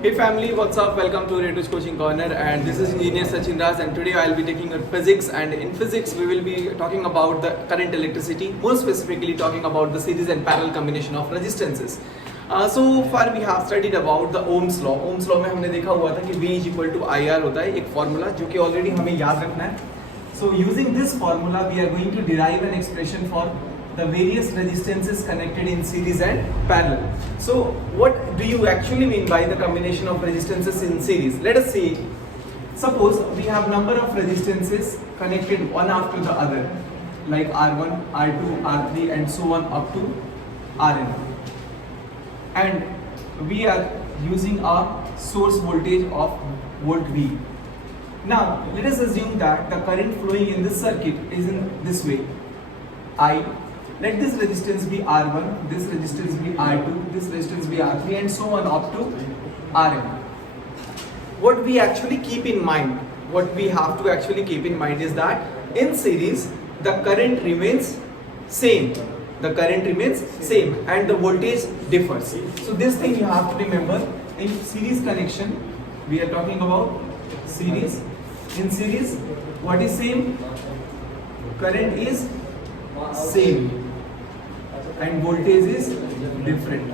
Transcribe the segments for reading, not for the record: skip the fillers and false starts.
Hey family, what's up? Welcome to Retu's Coaching Corner, and this is Engineer Sachin Das, and today I'll be taking on physics, and in physics we will be talking about the current electricity, more specifically talking about the series and parallel combination of resistances. So far we have studied about the Ohm's law. Ohm's law में हमने देखा हुआ था कि V is equal to IR होता है, एक formula जो कि ऑलरेडी हमें याद रखना है. So using this formula we are going to derive an expression for the various resistances connected in series and parallel. So what do you actually mean by the combination of resistances in series? Let us see. Suppose we have number of resistances connected one after the other, like R1, R2, R3 and so on up to Rn. And we are using a source voltage of volt V. Now let us assume that the current flowing in this circuit is in this way. Let this resistance be R1, this resistance be R2, this resistance be R3 and so on up to Rn. What we actually keep in mind, what we have to actually keep in mind is that in series the current remains same. The current remains same and the voltage differs. So this thing you have to remember. In series connection we are talking about series. In series what is same? Current is same and voltage is different.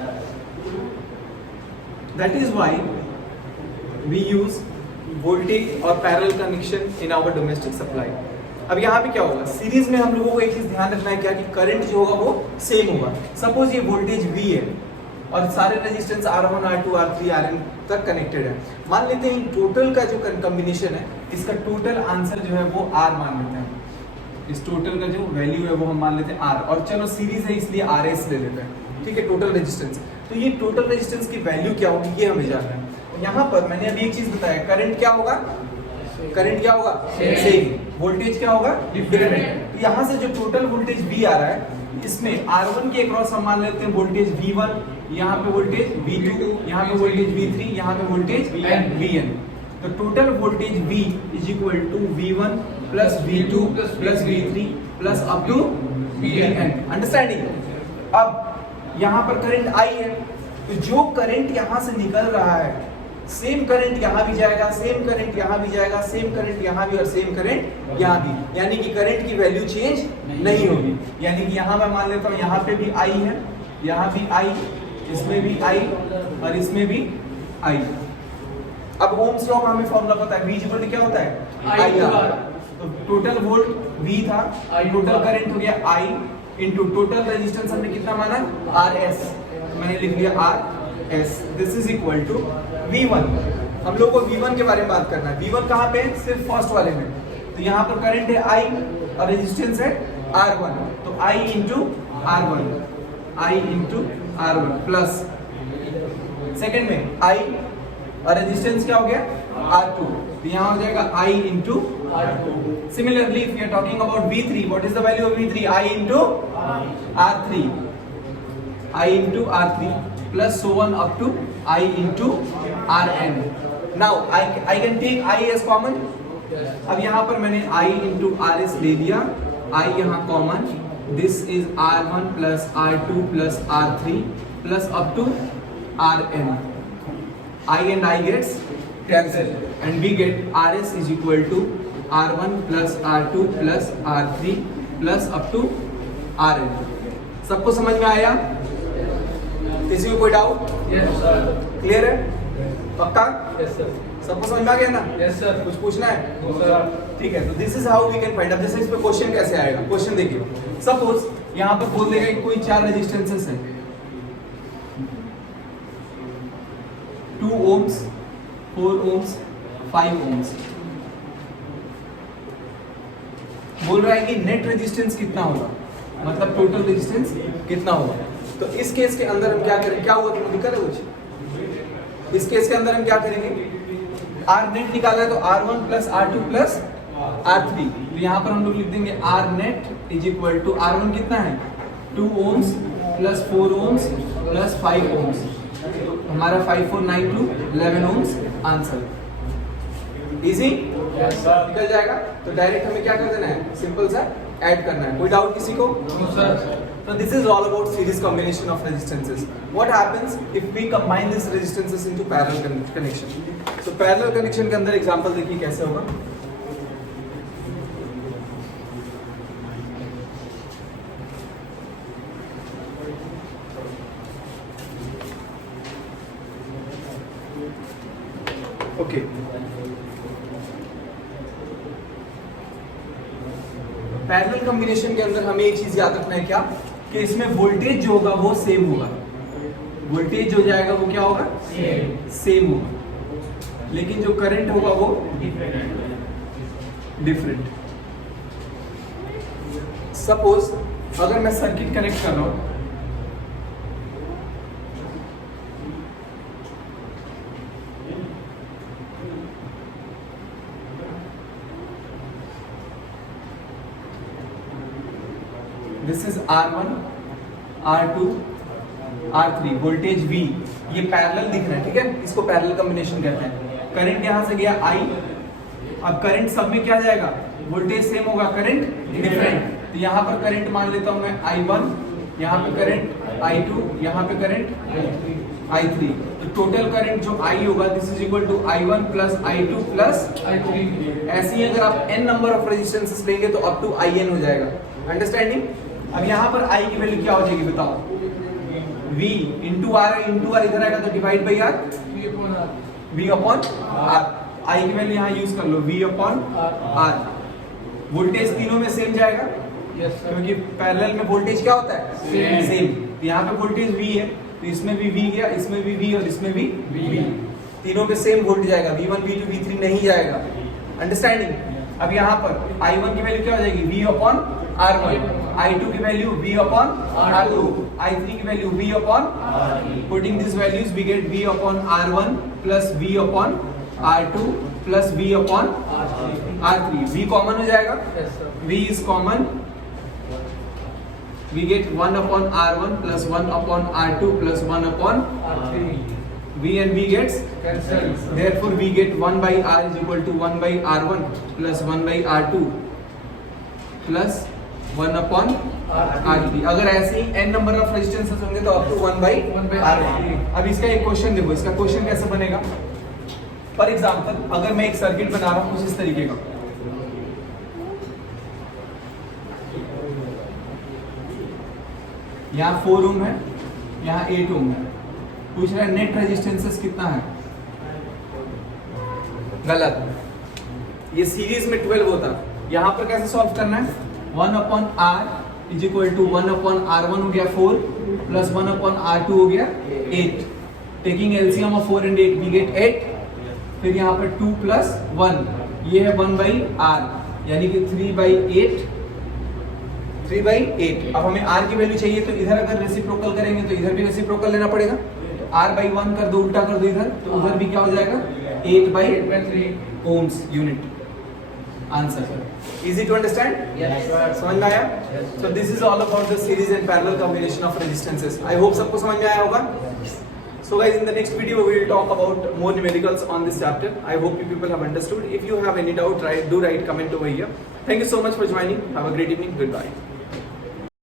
That is why we use voltage or parallel connection in our domestic supply. अब यहाँ पे क्या होगा, series में हम लोगों को एक चीज ध्यान रखना है क्या कि करंट जो होगा वो सेम होगा. सपोज ये वोल्टेज V है और सारे resistance R1, R2, R3, Rn तक कनेक्टेड है. मान लेते हैं टोटल का जो कॉम्बिनेशन है इसका टोटल आंसर जो है वो R मान लेते हैं. इस टोटल का जो वैल्यू है वो हम मान लेते हैं R, और चलो सीरीज है इसलिए RS ले लेते हैं. ठीक है, टोटल रेजिस्टेंस. तो ये टोटल रेजिस्टेंस की वैल्यू क्या होगी ये हमें जानना है. यहाँ पर मैंने अभी एक चीज बताया, करंट क्या होगा, करंट क्या होगा सेम, वोल्टेज क्या होगा डिफरेंट. यहाँ से जो टोटल वोल्टेज V आ रहा है इसमें R1 के अक्रॉस हम मान लेते हैं वोल्टेज V1, यहाँ पे वोल्टेज V2, यहाँ पे वोल्टेज V3, यहाँ पे वोल्टेज Vn. तो total voltage V is equal to V1 plus V2 plus V3 plus up to Vn. Understanding. अब यहाँ पर करंट I है, तो जो करंट यहाँ से निकल रहा है सेम करंट यहाँ भी जाएगा, सेम करंट यहाँ भी जाएगा, सेम करंट यहाँ भी और सेम करंट यहाँ भी. यानी कि करंट की वैल्यू चेंज नहीं होगी. यानी कि यहाँ मैं मान लेता हूँ यहाँ पे भी I है, यहाँ भी I, इसमें भी I और इसमें भी I. अब ओम्स लॉ का हमें फॉर्मूला पता है, V इक्वल टू क्या होता है IR. तो टोटल वोल्ट V था, टोटल करंट हो गया I इनटू टोटल रेजिस्टेंस हमने कितना माना RS, मैंने लिख लिया RS. This is equal to V1. हम लोग को V1 के बारे में बात करना है. V1 कहाँ पे है, सिर्फ फर्स्ट वाले में. तो यहाँ पर करंट है I और रेजिस्टेंस है R1, तो I into R1, I into R1 plus second में I और रेजिस्टेंस क्या हो गया R2, तो यहाँ हो जाएगा I into R2. Similarly, if we are talking about V3, what is the value of V3? I into R3, I into R3 plus so on up to I into Rn. Now I can take I as common. अब यहाँ पर मैंने I into Rs ले लिया, I यहाँ common. This is R1 plus R2 plus R3 plus up to Rn. I and I gets cancelled and we get Rs is equal to R1 plus R2 plus R3 plus up to Rn. सबको समझ में आया? किसी को कोई doubt? Yes sir. Clear है? पक्का? Yes sir. सबको समझ में आ गया ना? Yes sir. कुछ पूछना है? No sir. ठीक है, तो this is how we can find. अब जैसे इस पे क्वेश्चन कैसे आएगा, क्वेश्चन देखिए. सपोज यहाँ पर बोल देगा कि कोई चार रेजिस्टेंसेस है, 2 ohms, 4 ohms, 5 ohms. बोल रहा है कि नेट रेजिस्टेंस कितना होगा, मतलब टोटल रेजिस्टेंस कितना होगा. तो इस केस के अंदर हम क्या करें, क्या हुआ तुम्हें दिक्कत है कुछ? इस केस के अंदर हम क्या करेंगे, R नेट निकालना है तो R1 plus R2 plus R3. तो यहाँ पर हम लोग लिख देंगे R net is equal to R1 कितना है 2 ohms plus 4 ohms plus 5 ohms. तो हमारा 5 4 9 2 11 ohms आंसर. इजी निकल जाएगा. तो डायरेक्ट हमें क्या कर देना है, सिंपल सा ऐड करना है. कोई डाउट किसी को? No sir. Now this is all about series combination of resistances. What happens if we combine these resistances into parallel connection? So parallel connection के अंदर एग्जांपल देखिए कैसे होगा. ओके पैरेलल कॉम्बिनेशन के अंदर हमें एक चीज याद रखना है क्या कि इसमें वोल्टेज जो होगा वो सेम होगा. वोल्टेज जो जाएगा वो क्या होगा? सेम होगा, लेकिन जो करंट होगा वो डिफरेंट. सपोज अगर मैं सर्किट कनेक्ट कर रहा हूं, this is R1, R2, R3, voltage V, ये पैरेलल दिख रहा है, ठीक है, इसको पैरेलल कॉम्बिनेशन कहते हैं. करंट यहां से गया I, अब करंट सब में क्या जाएगा? वोल्टेज सेम होगा, करंट डिफरेंट. तो यहाँ पर करंट मान लेता हूं मैं I1, यहाँ पे करंट I2, यहाँ पे करंट I3. तो टोटल करंट जो I होगा this is equal to I1 plus I2 plus I3. ऐसे ही अगर आप n नंबर ऑफ रेजिस्टेंसेस लेंगे तो अप टू IN हो जाएगा. अंडरस्टैंडिंग? अब यहाँ पर I की वैल्यू क्या हो जाएगी बताओ? V इंटू आर इधर आएगा तो divide by R, V upon R. I की वैल्यू यहाँ यूज कर लो, V अपॉन आर. वोल्टेज तीनों में सेम जाएगा क्योंकि पैरेलल में वोल्टेज क्या होता है? सेम. तो यहाँ पे वोल्टेज V है तो इसमें भी V गया, इसमें भी V और इसमें भी V. तीनों पे सेम वोल्टेज जाएगा, V1 V2 V3 नहीं जाएगा. अंडरस्टैंडिंग? अब यहाँ पर I1 की वैल्यू क्या हो जाएगी? V अपॉन R1, I2 की value V upon R2, I3 की value V upon R3. Putting these values we get V upon R1 plus V upon R2 plus V upon R3. V common हो जाएगा, V is common. We get 1 upon R1 plus 1 upon R2 plus 1 upon R3. V and V gets cancelled. Therefore we get 1 by R is equal to 1 by R1 plus 1 by R2 plus 1 upon R3. अगर ऐसे ही n number of resistances होंगे तो up to 1 by R3. अब इसका एक question देखो, इसका question कैसे बनेगा? फॉर एग्जांपल अगर मैं एक सर्किट बना रहा हूं कुछ इस तरीके का, यहाँ 4 ओम है, यहाँ 8 ओम है. पूछ रहा है नेट रेजिस्टेंसेस कितना है? गलत, ये सीरीज में 12 होता. यहाँ पर कैसे सॉल्व करना है? 1 upon R is equal to 1 upon R1 हो गया 4 प्लस 1 अपॉन R2 हो गया 8. Taking LCM of 4 and 8 we get 8. फिर यहाँ पर 2 प्लस 1, ये है 1 बाई R यानी कि 3 बाई 8. अब हमें R की वैल्यू चाहिए तो इधर अगर रेसिप्रोकल करेंगे तो इधर भी रेसिप्रोकल लेना पड़ेगा. तो R बाई 1 कर दो, उल्टा कर दो इधर, तो उधर भी क्या हो जाएगा? 8 by 3 ohms unit. Answer. Easy to understand? Yes. समझ में आया? So this is all about the series and parallel combination of resistances. I hope सबको समझ में आया होगा. So guys, in the next video we will talk about more numericals on this chapter. I hope you people have understood. If you have any doubt, do write comment over here. Thank you so much for joining. Have a great evening. Goodbye.